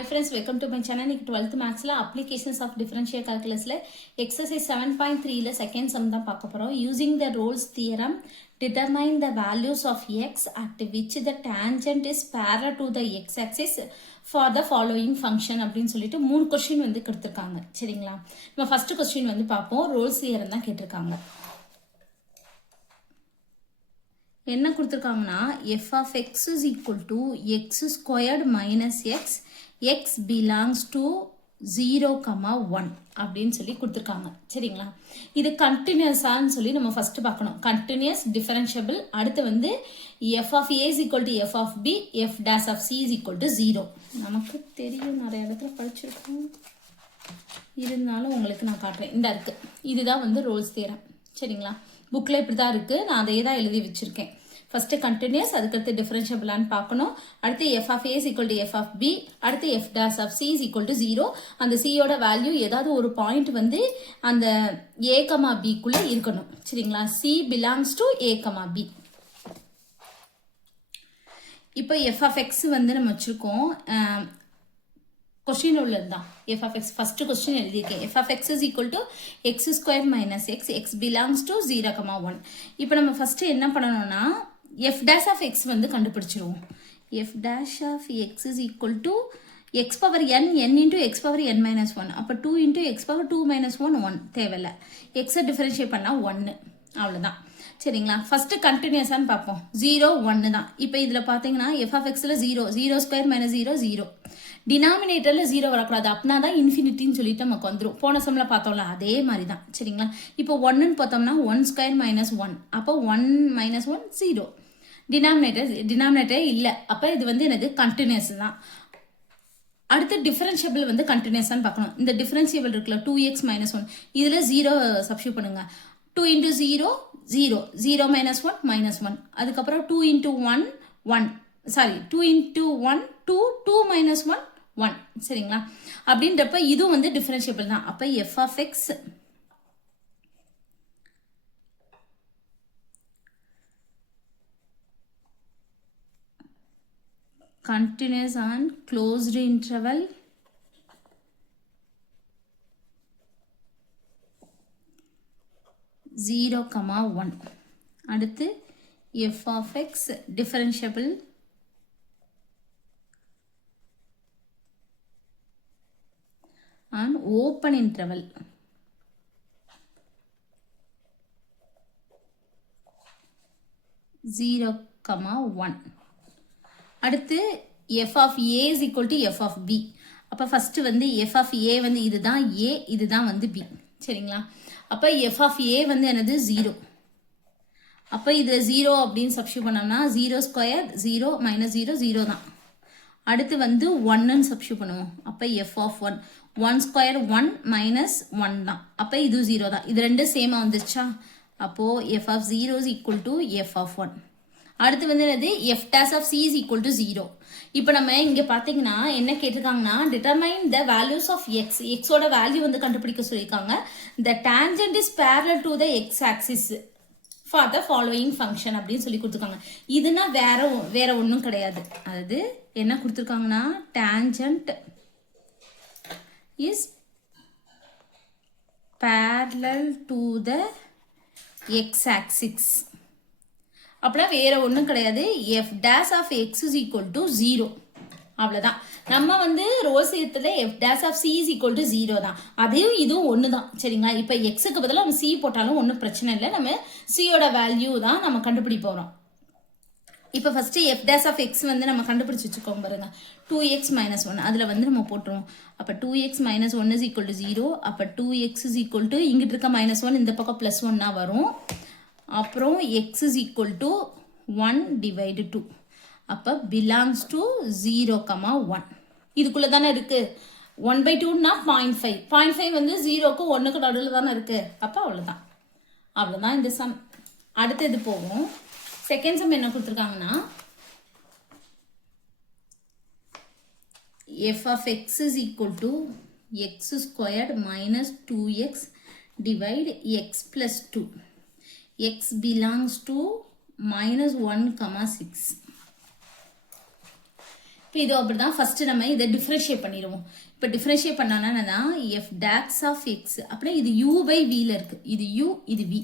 Hi friends, welcome to my channel. 12th Maths applications of differential calculus exercise 7.3 second sum தான் பார்க்க போறோம். Using the Rolle's theorem, determine the values of x at which the tangent is parallel to the x-axis for the following function அப்படின்னு சொல்லிட்டு 3 question வந்து கொடுத்திருக்காங்க. சரிங்களா? நம்ம first question வந்து பார்ப்போம். Rolle's theorem தான் கேட்டிருக்காங்க. என்ன கொடுத்திருக்காங்கன்னா f of x is equal to x squared minus x belongs to 0, 1 அப்படின்னு சொல்லி கொடுத்திருக்காங்க. சரிங்களா? இது கண்டினியூஸான்னு சொல்லி நம்ம ஃபர்ஸ்ட் பார்க்கணும். Continuous differentiable. அடுத்து வந்து f of a is equal to f of b, f dash of c is equal to 0. நமக்கு தெரியும், நிறைய இடத்துல படிச்சிருக்கோம், இருந்தாலும் உங்களுக்கு நான் காட்டுறேன். இந்த இருக்கு, இதுதான் வந்து ரோல்ஸ் தியரம். சரிங்களா? புக்கில் இப்படி தான் இருக்குது, நான் அதே தான் எழுதி வச்சுருக்கேன். ஃபஸ்ட்டு கண்டினியூஸ், அதுக்கடுத்து டிஃபரன்ஷியபிளான்னு பார்க்கணும். அடுத்து F of A is equal to F of B, அடுத்து F dash of C is equal to 0. அந்த சியோட வேல்யூ ஏதாவது ஒரு பாயிண்ட் வந்து அந்த ஏ கமா பிக்குள்ளே இருக்கணும். சரிங்களா? C belongs to A comma B. இப்போ எஃப் ஆஃப் எக்ஸ் வந்து நம்ம வச்சுருக்கோம். கொஸ்டின் உள்ளது தான் F of X. First question எழுதியிருக்கேன். F of X is equal to X square minus X belongs to 0, 1. இப்போ நம்ம ஃபர்ஸ்ட் என்ன பண்ணணும்னா எஃப் டேஷ் ஆஃப் எக்ஸ் வந்து கண்டுபிடிச்சிருவோம். F dash of X is equal to X power N into X power N minus 1. அப்போ 2 into X power 2 minus 1 தேவையில்லை. எக்ஸை differentiate பண்ணால் 1, அவ்வளோதான். சரிங்களா? ஃபர்ஸ்ட் கண்டினியூஸான்னு பார்ப்போம். 0, 1 தான். இப்போ இதில் பார்த்தீங்கன்னா எஃப் ஆஃப் எக்ஸில் 0 ஸ்கொயர் மைனஸ் 0. டினாமினேட்டரில் 0 வரக்கூடாது, அப்படின்னா தான் இன்ஃபினிட்டின்னு சொல்லிட்டு நமக்கு வந்துடும். போன சம்மில் பார்த்தோம்ல, அதே மாதிரி தான். சரிங்களா? இப்போ 1ன்னு பார்த்தோம்னா 1 ஸ்கொயர் மைனஸ் 1. அப்போ 1 மைனஸ் 1 0. டினாமினேட்டர் இல்லை. அப்போ இது வந்து என்னது? கண்டினியூஸ் தான். அடுத்து டிஃபரன்ஷியபிள் வந்து கண்டினியூஸான்னு பார்க்கணும். இந்த டிஃபரன்ஷியபிள் இருக்குல்ல 2x மைனஸ் 1, இதில் 0 சப்ஸ்டியூட் பண்ணுங்க. 2 இன்டூ 0 0 மைனஸ் 1 மைனஸ் 1. அதுக்கப்புறம் 2 இன்டூ 1 1. Sorry, 2 into 1 2 minus 1 1. சரிங்களா? அப்படின்றப்ப இதுவும் வந்து டிஃபரன்ஷியபிள் தான். அப்போ F of x continuous on closed interval (0, 1). அடுத்து f of x differentiable on open interval (0, 1). அடுத்து f of a is equal to f of b. அப்போ ஃபஸ்ட்டு வந்து f of a வந்து இதுதான் a, இதுதான் வந்து b. சரிங்களா? அப்போ f of a வந்து என்னது? 0. அப்போ இது 0 அப்படின்னு சப்ஸ்டியூட் பண்ணோம்னா 0 ஸ்கொயர் 0 மைனஸ் 0 தான். அடுத்து வந்து 1ன்னு சப்ஸ்டியூட் பண்ணுவோம். அப்போ f of 1 ஸ்கொயர் 1 மைனஸ் 1 தான். அப்போ இது 0 தான். இது ரெண்டு சேமாக வந்துருச்சா? அப்போது f of 0 is equal to f of 1. அடுத்து வந்து என்னது? f dash of c is equal to 0. இப்போ நம்ம இங்கே பார்த்தீங்கன்னா என்ன கேட்டிருக்காங்கன்னா determine the values of x. xோட வேல்யூ வந்து கண்டுபிடிக்க சொல்லியிருக்காங்க. the tangent is parallel to the x axis for the following function அப்படின்னு சொல்லி கொடுத்துருக்காங்க. இதுனா வேற ஒன்றும் கிடையாது. அதாவது என்ன கொடுத்துருக்காங்கன்னா tangent is parallel to the x axis. அப்படின்னா வேற ஒன்றும் கிடையாது. F dash of X is equal to 0, அவ்வளோதான். நம்ம வந்து ரோல்ஸ் தியரத்தில் F dash of C is equal to 0 தான். அதையும் இதுவும் ஒன்று தான். சரிங்களா? இப்போ எக்ஸுக்கு பதிலாக நம்ம சி போட்டாலும் ஒன்றும் பிரச்சனை இல்லை. நம்ம சியோட வேல்யூ தான் நம்ம கண்டுபிடிக்க போகிறோம். இப்போ first f dash of X வந்து நம்ம கண்டுபிடிச்சி வச்சுக்கோங்க பாருங்க. 2x மைனஸ் 1 அதில் வந்து நம்ம போட்டுருவோம். அப்போ 2x minus 1 is equal to 0. அப்போ 2x இஸ் ஈக்குவல் டு இங்கிட்டு இருக்க மைனஸ் 1 இந்த பக்கம் ப்ளஸ் 1 வரும். அப்புறம் x is equal to 1 divided 2. அப்போ belongs to 0, 1. இதுக்குள்ளே தானே இருக்குது. 1/2னா 0.5. 0.5 வந்து 0க்கு 1க்கு நடுவில் தானே இருக்குது. அப்போ அவ்வளோதான் இந்த சம். அடுத்து இது போகும். செகண்ட் சம் என்ன கொடுத்துருக்காங்கன்னா f of x is equal to x squared minus 2x divide x plus 2. x belongs to minus 1, 6. இப்போ இது அப்படிதான் ஃபர்ஸ்ட் நம்ம இதை டிஃபரன்ஷியேட் பண்ணிடுவோம். இப்போ டிஃபரன்ஷியேட் பண்ணோன்னா எஃப் டேக்ஸ் ஆஃப் எக்ஸ் அப்படின்னா இது யூ பை வியில் இருக்கு. இது யூ இது வி.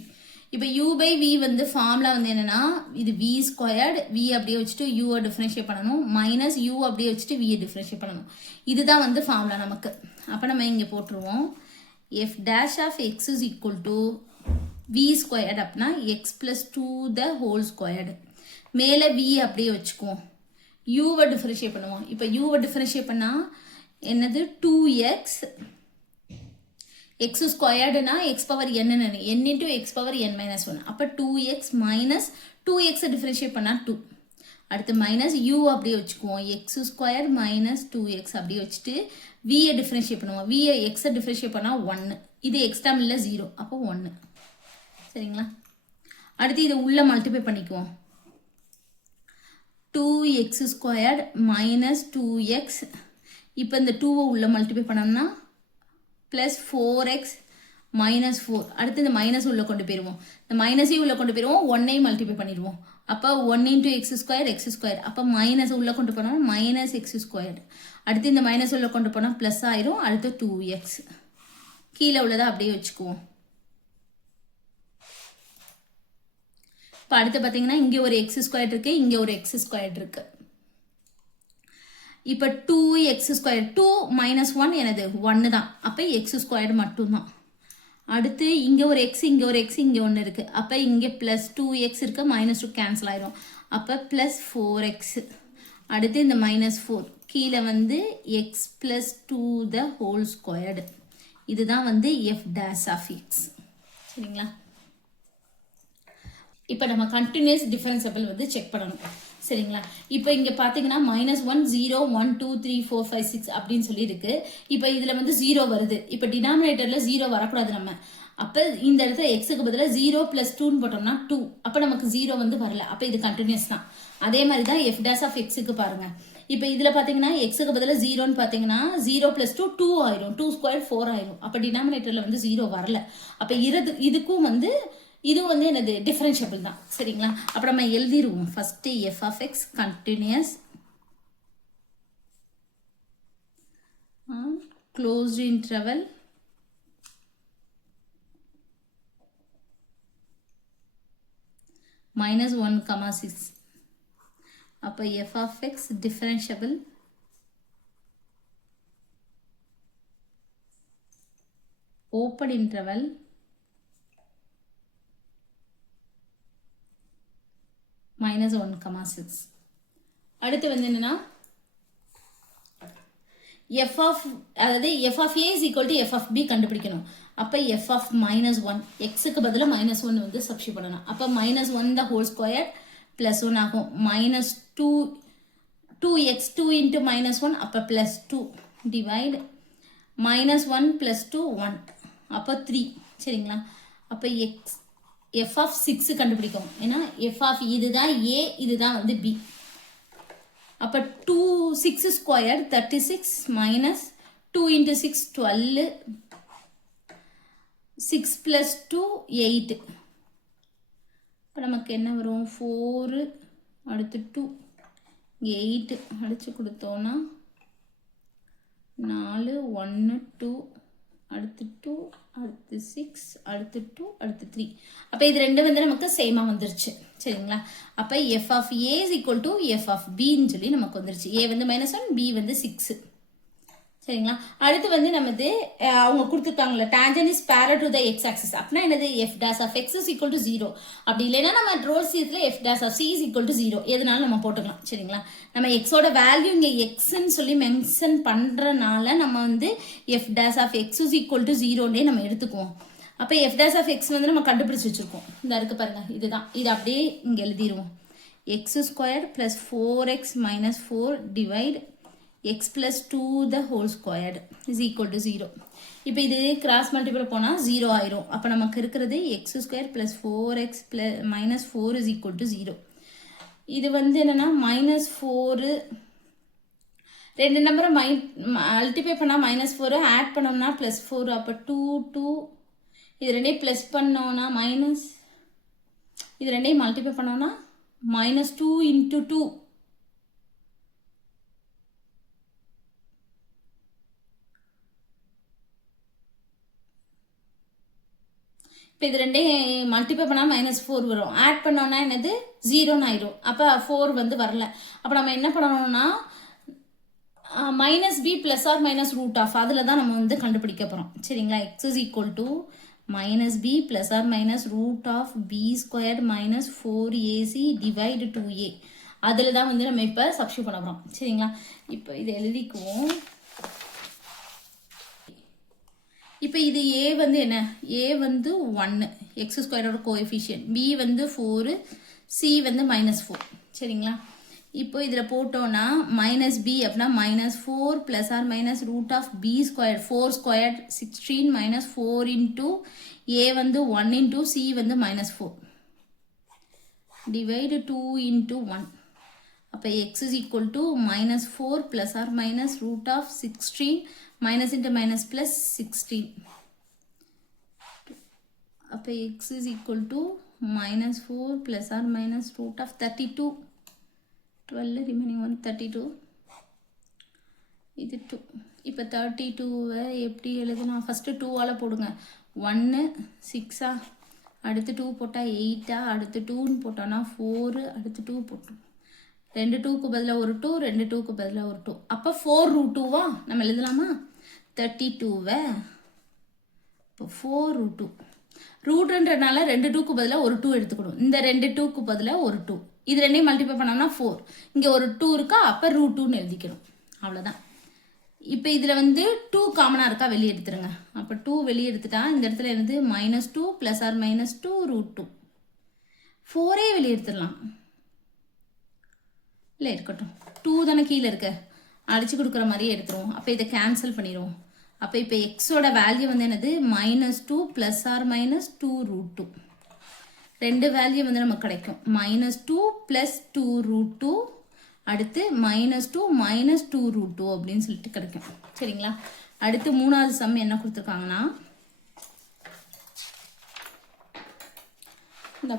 இப்போ யூ பை வி வந்து ஃபார்முலா வந்து என்னன்னா இது வி ஸ்கொயர்டு வி அப்படியே வச்சுட்டு யூவை டிஃபரன்ஷியேட் பண்ணணும் மைனஸ் யூ அப்படியே வச்சுட்டு வியை டிஃபரன்ஷியேட் பண்ணணும். இதுதான் வந்து ஃபார்முலா நமக்கு. அப்போ நம்ம இங்கே போட்டுருவோம் F dash of X is equal to V squared அப்படின்னா X plus two the whole squared. மேலே வி அப்படியே வச்சுக்குவோம். யூவை டிஃபரன்ஷியேட் பண்ணுவோம். இப்போ யூவை டிஃபரன்ஷியேட் பண்ணால் என்னது 2x எக்ஸ் ஸ்கொயர்டுனா எக்ஸ் பவர் என்னன்னு n into X power n minus 1. அப்போ 2x மைனஸ் 2x டிஃபரன்ஷியேட் பண்ணால் 2. அடுத்து மைனஸ் யூ அப்படியே வச்சுக்குவோம். எக்ஸ் ஸ்கொயர் மைனஸ் 2x அப்படியே வச்சுட்டு வியை டிஃபரன்ஷியேட் பண்ணுவோம். வியை எக்ஸை டிஃபரன்ஷியேட் பண்ணால் 1. இது எக்ஸ்ட்ரா இல்லை 0. அப்போ 1. சரிங்களா? அடுத்து இதை உள்ள மல்டிப்ளை பண்ணிக்குவோம். 2x squared minus 2x. இப்போ இந்த 2வை உள்ள மல்டிப்ளை பண்ணோம்னா ப்ளஸ் 4x மைனஸ் 4. அடுத்து இந்த மைனஸ் உள்ள கொண்டு போயிடுவோம். இந்த மைனஸையும் உள்ள கொண்டு போயிடுவோம். 1ஐயும் மல்டிப்ளை பண்ணிடுவோம். அப்போ 1 into X square X square. அப்போ மைனஸ் உள்ள கொண்டு போனோம் மைனஸ் எக்ஸ் ஸ்கொயர். அடுத்து இந்த மைனஸ் உள்ள கொண்டு போனால் ப்ளஸ் ஆயிரும். அடுத்து 2x கீழே உள்ளதை அப்படியே வச்சுக்குவோம். இப்போ அடுத்து பார்த்தீங்கன்னா இங்கே ஒரு எக்ஸ் ஸ்கொயர் இருக்கு, இங்கே ஒரு எக்ஸ் ஸ்கொயர் இருக்கு. இப்போ 2x ஸ்கொயர் 2 மைனஸ் 1 எனது 1 தான். அப்போ எக்ஸ் ஸ்கொயர் மட்டும்தான். அடுத்து இங்கே ஒரு எக்ஸ் இங்கே ஒரு எக்ஸ் இங்கே ஒன்று இருக்குது. அப்போ இங்கே ப்ளஸ் 2x இருக்கு மைனஸ் 2 கேன்சல் ஆயிரும். அப்போ ப்ளஸ் 4x. அடுத்து இந்த மைனஸ் 4 கீழே வந்து எக்ஸ் ப்ளஸ் 2 த ஹோல் ஸ்கொயர்டு. இதுதான் வந்து எஃப் டேஷ் ஆஃப் எக்ஸ். சரிங்களா? இப்போ நம்ம கண்டினியூஸ் டிஃபரன்சிபிள் வந்து செக் பண்ணணும். சரிங்களா? இப்போ இங்கே பார்த்தீங்கன்னா -1 0 1 2 3 4 5 6 அப்படின்னு சொல்லி இருக்கு. இப்போ இதில் வந்து 0 வருது. இப்போ டினாமினேட்டரில் 0 வரக்கூடாது நம்ம. அப்போ இந்த இடத்துல எக்ஸுக்கு பதிலாக 0 + 2ன்னு போட்டோம்னா 2. அப்போ நமக்கு 0 வந்து வரல. அப்போ இது கண்டினியூஸ் தான். அதே மாதிரி தான் எஃப் டேஷ் ஆஃப் எக்ஸுக்கு பாருங்க. இப்போ இதில் பார்த்தீங்கன்னா எக்ஸுக்கு பதிலாக 0ன்னு பார்த்தீங்கன்னா 0 + 2 2 ஆயிரும். 2 ஸ்கொயர் 4 ஆயிரும். அப்போ டினாமினேட்டரில் வந்து 0 வரல. அப்போ இதுக்கும் வந்து இது வந்து என்னது டிஃபரன்ஷியபிள் தான். சரிங்களா? அப்போ நம்ம எழுதிடுவோம். First F of X continuous closed interval -1, 6. அப்போ F of X differentiable open interval -1, 6. அடுத்து வந்து என்னன்னா எஃப் ஆஃப் அதாவது F of A is equal to F of B கண்டுபிடிக்கணும். அப்போ எஃப் ஆஃப் -1 எக்ஸுக்கு பதிலாக -1 வந்து சப்ஸ்டியூட் பண்ணணும். அப்போ -1 த ஹோல் ஸ்கொயர் ப்ளஸ் 1 ஆகும். -2x 2 இன்ட்டு -1 அப்போ +2 டிவைட் -1 + 2 1 அப்போ 3. சரிங்களா? அப்போ எஃப் ஆஃப் 6 கண்டுபிடிக்கும். ஏன்னா எஃப் ஆஃப் இதுதான் ஏ, இதுதான் வந்து பி. அப்போ 6 ஸ்கொயர் 36 மைனஸ் 2 இன்ட்டு 6 12 6 + 2 8. இப்போ நமக்கு என்ன வரும் 4 அடுத்து 2 8 அடித்து கொடுத்தோன்னா 4 1 2 அடுத்து 2 அடுத்து 6 அடுத்து 2 அடுத்து 3. அப்போ இது ரெண்டு வந்து நமக்கு சேமாக வந்துருச்சு. சரிங்களா? அப்போ F of A is equal to F of பின்னு சொல்லி நமக்கு வந்துருச்சு. ஏ வந்து -1 பி வந்து 6. சரிங்களா? அடுத்து வந்து நமது அவங்க கொடுத்துருக்காங்களே tangent is parallel to the X axis. அப்படின்னா என்னது F dash of X is equal to 0. அப்படி இல்லைன்னா நம்ம ரோல் சீரத்தில் F dash of C is equal to 0 எதுனாலும் நம்ம போட்டுக்கலாம். சரிங்களா? நம்ம எக்ஸோட வேல்யூ இங்கே எக்ஸ்ன்னு சொல்லி மென்ஷன் பண்ணுறனால நம்ம வந்து F dash of X is equal to 0னே நம்ம எடுத்துக்குவோம். அப்போ எஃப் டேஷ் ஆஃப் எக்ஸ் வந்து நம்ம கண்டுபிடிச்சி வச்சுருக்கோம். இந்த இருக்கு பாருங்க, இதுதான். இது அப்படியே இங்கே எழுதிடுவோம். X square plus 4x minus 4 divide x plus 2 the whole squared is equal to 0. இப்போ இது கிராஸ் மல்டிபிள் போனால் 0 ஆயிரும். அப்போ நமக்கு இருக்கிறது x square plus 4x minus 4 is equal to 0. இது வந்து என்னன்னா -4 ரெண்டு நம்பரை மல்டிப்ளை பண்ணால் -4 ஆட் பண்ணோம்னா +4. அப்போ 2 இது ரெண்டையும் ப்ளஸ் பண்ணோன்னா இது ரெண்டையும் மல்டிப்ளை பண்ணோன்னா -2 × 2 இப்போ இது ரெண்டையும் மல்டிப்ளை பண்ணால் -4 வரும். ஆட் பண்ணோன்னா என்னது 0ன்னு ஆயிரும். அப்போ 4 வந்து வரல. அப்போ நம்ம என்ன பண்ணணும்னா -b + or -√, அதில் தான் நம்ம வந்து கண்டுபிடிக்க போகிறோம். சரிங்களா? x is equal to -b + or -√b² - 4ac divide 2a. அதில் தான் வந்து நம்ம இப்போ சப்ஸ்டியூட் பண்ண போகிறோம். சரிங்களா? இப்போ இதை எழுதிக்குவோம். இப்போ இது a வந்து என்ன? a வந்து 1, x² கோஎஃபிஷியன்ட், b வந்து 4, c வந்து -4. சரிங்களா? இப்போ இதில் போட்டோன்னா -b அப்படின்னா -4 + or -√b², 4² 16 - 4 into a வந்து 1 into c வந்து -4 divide 2 into 1. அப்போ x is equal to -4 + or -√16 minus into minus plus 16. அப்போ x is equal to -4 + or -√32. 12 remaining 1 32. இது 2. இப்போ 32வை எப்படி எழுதலாம்? ஃபஸ்ட்டு 2ஆல் போடுங்க. 1 6ஆ, அடுத்து 2 போட்டால் 8ஆ, அடுத்து 2ன்னு போட்டோன்னா 4, அடுத்து 2 போட்டோம். 2 2க்கு பதிலாக ஒரு 2, 2 2க்கு பதிலாக ஒரு 2. அப்போ 4√2வா நம்ம எழுதலாமா? 32வை இப்போ 4√2. ரூட்ன்றனால 2 2க்கு பதிலாக ஒரு 2 எடுத்துக்கணும். இந்த 2 2க்கு பதிலாக ஒரு 2. இது ரெண்டையும் மல்டிப்ளை பண்ணோம்னா 4. இங்கே ஒரு 2 இருக்கா, அப்போ √2ன்னு எழுதிக்கணும். அவ்வளோதான். இப்போ இதில் வந்து 2 காமனாக இருக்கா, வெளியே எடுத்துருங்க. அப்போ 2 வெளியே எடுத்துட்டா இந்த இடத்துல இருந்து -2 + or -2√2. 4ஏ வெளியே எடுத்துடலாம். இல்லை இருக்கட்டும், 2 தானே கீழே இருக்க, அடிச்சு கொடுக்குற மாதிரியே எடுத்துருவோம். அப்போ இதை கேன்சல் பண்ணிடுவோம். அப்போ இப்போ எக்ஸோட வேல்யூ வந்து என்னது? -2 + or -2√2. ரெண்டு வேல்யூ வந்து நமக்கு கிடைக்கும். -2 + 2√2, அடுத்து -2 - 2√2 அப்படின்னு சொல்லிட்டு கிடைக்கும். சரிங்களா? அடுத்து மூணாவது சம் என்ன கொடுத்துருக்காங்கன்னா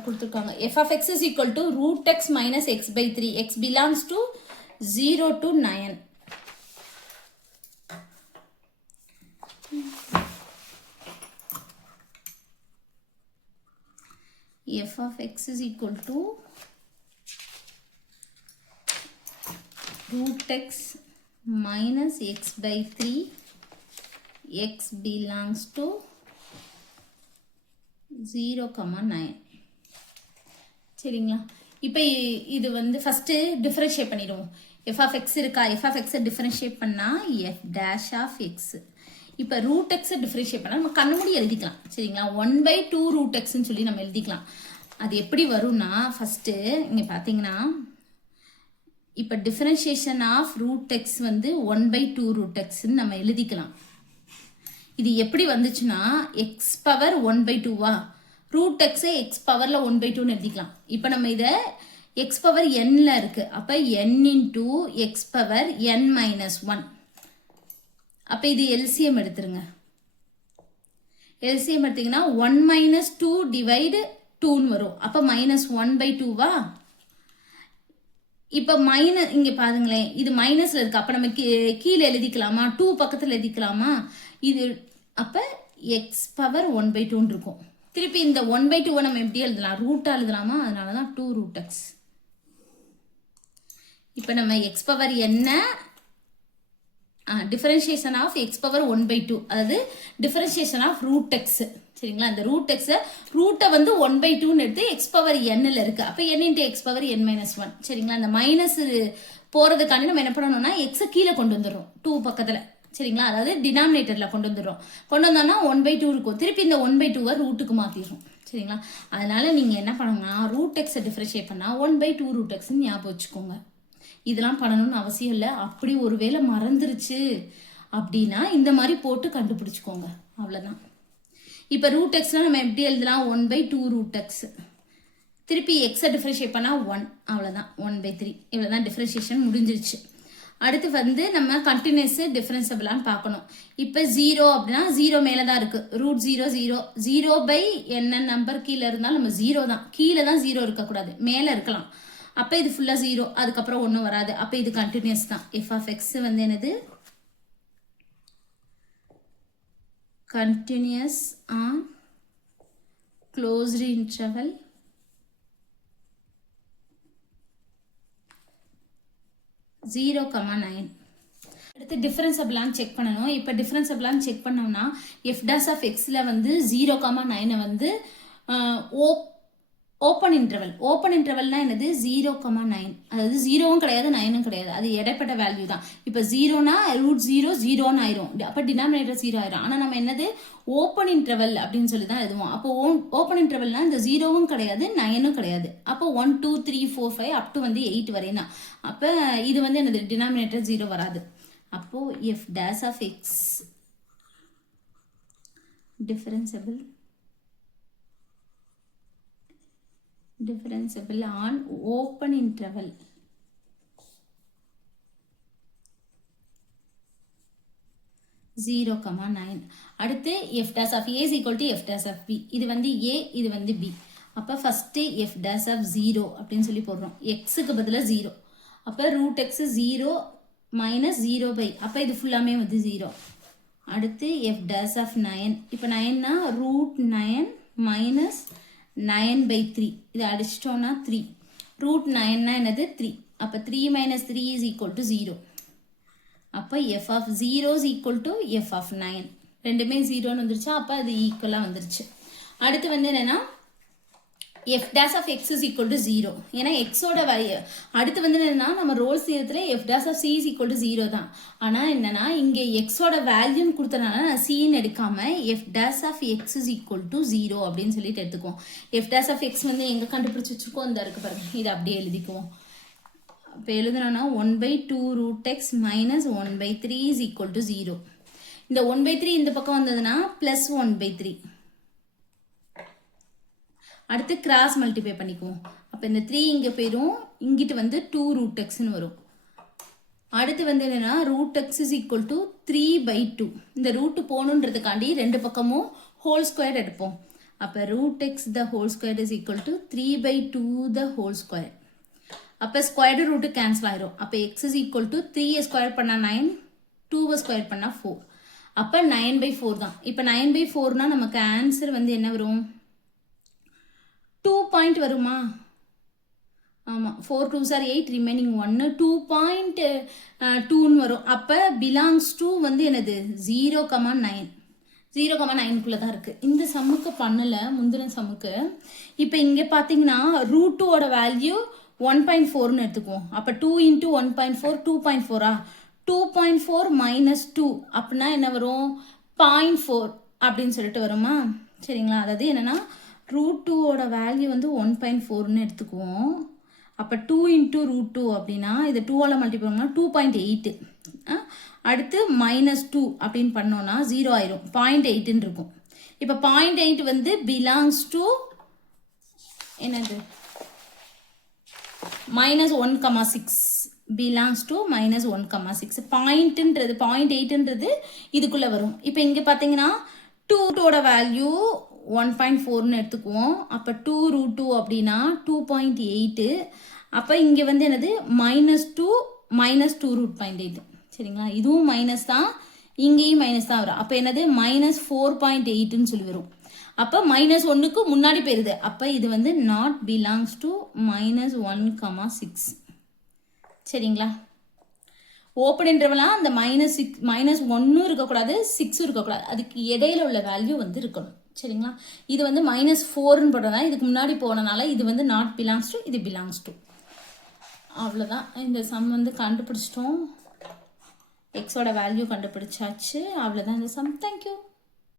கொடுத்துருக்காங்க. f(x) is equal to √x - x/3. x belongs to 0 to 9. f(x) is equal to √x - x/3. x belongs to 0, 9. சரிங்களா? இப்போ இது வந்து ஃபஸ்ட்டு டிஃப்ரென்ஷியேட் பண்ணிடுவோம். f(x) இருக்கா, f(x) டிஃப்ரென்ஷியேட் பண்ணால் f'(x). இப்போ √x டிஃப்ரென்ஷியேட் பண்ணால் நம்ம கண்ணு மூடி எழுதிக்கலாம். சரிங்களா? 1/2 √xன்னு சொல்லி நம்ம எழுதிக்கலாம். அது எப்படி வரும்னா, ஃபஸ்ட்டு இங்கே பார்த்தீங்கன்னா இப்போ டிஃப்ரென்ஷியேஷன் ஆஃப் √x வந்து 1/2 √xன்னு நம்ம எழுதிக்கலாம். இது எப்படி வந்துச்சுன்னா x⁻1/2வா, √x x பவரில் 1/2ன்னு எழுதிக்கலாம். இப்போ நம்ம இதை x⁻n இருக்கு. அப்போ n into x⁻n-1. அப்போ இது எல்சிஎம் எடுத்துருங்க. எல்சிஎம் எடுத்தீங்கன்னா 1 - 2 divide 2ன்னு வரும். அப்போ -1/2வா. இப்போ இங்கே பாருங்களேன், இது மைனஸில் இருக்கு. அப்போ நம்ம கீழே எழுதிக்கலாமா, 2 பக்கத்தில் எழுதிக்கலாமா? இது அப்போ x⁻1/2ன்னு இருக்கும். திருப்பி இந்த 1/2 நம்ம எப்படி எழுதலாம்? ரூட்டாக எழுதலாமா? அதனால தான் 2 √x. இப்போ நம்ம x⁻n டிஃபரன்ஷியேஷன் ஆஃப் x⁻1/2, அதாவது டிஃபரன்ஷியேஷன் ஆஃப் √x. சரிங்களா? இந்த √x ரூட்டை வந்து 1/2ன்னு எடுத்து x⁻n இருக்கு. அப்போ n into x⁻n-1. சரிங்களா? இந்த மைனஸ் போகிறதுக்காண்டி நம்ம என்ன பண்ணணும்னா எக்ஸை கீழே கொண்டு வந்துடுறோம் 2 பக்கத்தில். சரிங்களா? அதாவது டினாமினேட்டரில் கொண்டு வந்துடுறோம். கொண்டு வந்தோம்னா 1/2 இருக்கும். திருப்பி இந்த 1/2 ரூட்டுக்கு மாற்றிடுறோம். சரிங்களா? அதனால நீங்கள் என்ன பண்ணுங்கன்னா √x டிஃபரன்ஷியேட் பண்ணால் 1/2 √xன்னு ஞாபகம் வச்சுக்கோங்க. இதெல்லாம் பண்ணணும்னு அவசியம் இல்லை. அப்படி ஒருவேளை மறந்துருச்சு அப்படின்னா இந்த மாதிரி போட்டு கண்டுபிடிச்சிக்கோங்க. அவ்வளோதான். இப்போ √xனா நம்ம எப்படி எழுதலாம்? 1/2 √x. திருப்பி எக்ஸை டிஃபரன்ஷியேட் பண்ணால் 1. அவ்வளோதான், 1/3. இவ்வளோ தான் டிஃபரன்ஷியேஷன் முடிஞ்சிருச்சு. அடுத்து வந்து நம்ம கண்டினியூஸ் டிஃபரன்சபிளான்னு பார்க்கணும். இப்போ 0 அப்படின்னா 0 மேலே தான் இருக்குது. √0 0. 0/n நம்பர் கீழே இருந்தாலும் நம்ம 0 தான். கீழே தான் 0 இருக்கக்கூடாது, மேலே இருக்கலாம். அப்போ இது ஃபுல்லாக 0, அதுக்கப்புறம் ஒன்றும் வராது. அப்போ இது கண்டினியூஸ் தான். f(x) வந்து என்னது? Continuous on closed interval 0,9. அடுத்து டிஃபரன்சபிளான்னு செக் பண்ணணும். இப்போ டிஃபரன்சபிளான்னு செக் பண்ணோம்னா எஃப் டேஸ் ஆஃப் எக்ஸில் வந்து 0,9 வந்து ஓப்பன் இன்டர்வல்னா என்னது 0,9, அதாவது 0வும் கிடையாது 9ம் கிடையாது, அது இடைப்பட்ட வேல்யூ தான். இப்போ 0னா √0 0ன்னு ஆயிரும், அப்போ டினாமினேட்டர் 0 ஆயிரும். ஆனால் நம்ம என்னது ஓப்பன் இன்டர்வல் அப்படின்னு சொல்லி தான் எழுதுவோம். அப்போ ஓப்பன் இன்டர்வல்னா இந்த 0வும் கிடையாது 9ம் கிடையாது. அப்போ 1 2 3 4 5 அப் டு வந்து 8 வரையும் தான். அப்போ இது வந்து என்னது டினாமினேட்டர் 0 வராது. அப்போ f dash of x differentiable on open interval (0,9). அடுத்து f dash of a is equal to f dash of b. இது வந்து a, இது வந்து b. அப்போ ஃபர்ஸ்ட் f dash of 0 அப்படின்னு சொல்லி போடுறோம். xக்கு பதிலா 0. அப்போ √x 0 minus 0 by, அப்போ இது ஃபுல்லாமே வந்து 0. அடுத்து f dash of 9. இப்போ 9னா √9 minus 9/3. இது அடிச்சிட்டோம்னா 3. √9னா என்னது 3. அப்போ 3 minus 3 is equal to 0. அப்போ f of 0 is equal to f of 9. ரெண்டுமே 0ன்னு வந்துருச்சா, அப்போ அது ஈக்குவலாக வந்துருச்சு. அடுத்து வந்து என்னன்னா f dash of x is equal to 0. ஏன்னா எக்ஸோட வேல்யூ அடுத்து வந்து என்னன்னா நம்ம Rolle's தியரத்தில் f dash of c is equal to 0 தான். ஆனால் என்னன்னா இங்கே எக்ஸோட வேல்யூன்னு கொடுத்தனால நான் cன்னு எடுக்காம f dash of x is equal to 0 அப்படின்னு சொல்லிட்டு எடுத்துக்குவோம். f dash of x வந்து எங்கே கண்டுபிடிச்சி வச்சுக்கோ இந்த இருக்கு பாருங்க, இது அப்படியே எழுதிக்குவோம். இப்போ எழுதுனோன்னா 1/2 √x minus 1/3 is equal to 0. இந்த 1/3 இந்த பக்கம் வந்ததுன்னா ப்ளஸ் 1/3. அடுத்து கிராஸ் மல்டிப்ளை பண்ணிக்குவோம். அப்போ இந்த 3 இங்கே போயிடும், இங்கிட்டு வந்து 2 √xன்னு வரும். அடுத்து வந்து என்னன்னா √x is equal to 3/2. இந்த ரூட்டு போகணுன்றதுக்காண்டி ரெண்டு பக்கமும் ஹோல் ஸ்கொயர் எடுப்போம். அப்போ √x the whole square is equal to 3/2 the whole square. அப்போ ஸ்கொயர்டு ரூட்டு கேன்சல் ஆயிரும். அப்போ x is equal to 3 square பண்ணால் 9, 2 ஸ்கொயர் பண்ணால் 4. அப்போ 9/4 தான். இப்போ 9/4னா நமக்கு ஆன்சர் வந்து என்ன வரும், 2 பாயிண்ட் வருமா? ஆமாம், 4 2s are 8, ரிமைனிங் 1, 2.2ன்னு வரும். அப்போ பிலாங்ஸ் டு வந்து என்னது 0,9. 0,9க்குள்ளே தான் இருக்குது. இந்த சம்முக்கு பண்ணலை, முந்தின சம்முக்கு. இப்போ இங்கே பார்த்தீங்கன்னா √2ஓட வேல்யூ 1.4ன்னு எடுத்துக்குவோம். அப்போ 2 × 1.4 2.4ஆ, 2.4 minus 2 அப்படின்னா என்ன வரும், 0.4 அப்படின்னு சொல்லிட்டு வருமா? சரிங்களா, அதாவது என்னென்னா √2ஓட வேல்யூ வந்து 1.4ன்னு எடுத்துக்குவோம். அப்போ 2 × √2 அப்படின்னா இதை 2ஆல் மல்டிப்ளை பண்ணால் 2.8. அடுத்து -2 அப்படின்னு பண்ணோன்னா 0 ஆயிரும், 0.8ன்னு இருக்கும். இப்போ 0.8 வந்து பிலாங்ஸ் டு என்னது -1,6 பிலாங்ஸ் டு -1,6. பாயிண்ட்ன்றது 0.8ன்றது இதுக்குள்ளே வரும். இப்போ இங்கே பார்த்தீங்கன்னா 2ஓட வேல்யூ 1.4ன்னு எடுத்துக்குவோம். அப்போ 2 √2 அப்படின்னா 2.8. அப்போ இங்கே வந்து என்னது -2 √0.8. சரிங்களா, இதுவும் மைனஸ் தான், இங்கேயும் மைனஸ் தான் வரும். அப்போ என்னது -4.8ன்னு சொல்லி வரும். அப்போ -1க்கு முன்னாடி போயிருது. அப்போ இது வந்து நாட் பிலாங்ஸ் டு -1,6. சரிங்களா, ஓப்பன் இன்டர்வலாக அந்த -1 இருக்கக்கூடாது 6 இருக்கக்கூடாது, அதுக்கு இடையில உள்ள வேல்யூ வந்து இருக்கணும். சரிங்களா, இது வந்து -4ன்னு போடுறதா, இதுக்கு முன்னாடி போனனால இது வந்து நாட் பிலாங்ஸ் டு, இது பிலாங்ஸ் டு. அவ்வளோதான், இந்த சம் வந்து கண்டுபிடிச்சிட்டோம். எக்ஸோட வேல்யூ கண்டுபிடிச்சாச்சு. அவ்வளோதான் இந்த சம். தேங்க்யூ.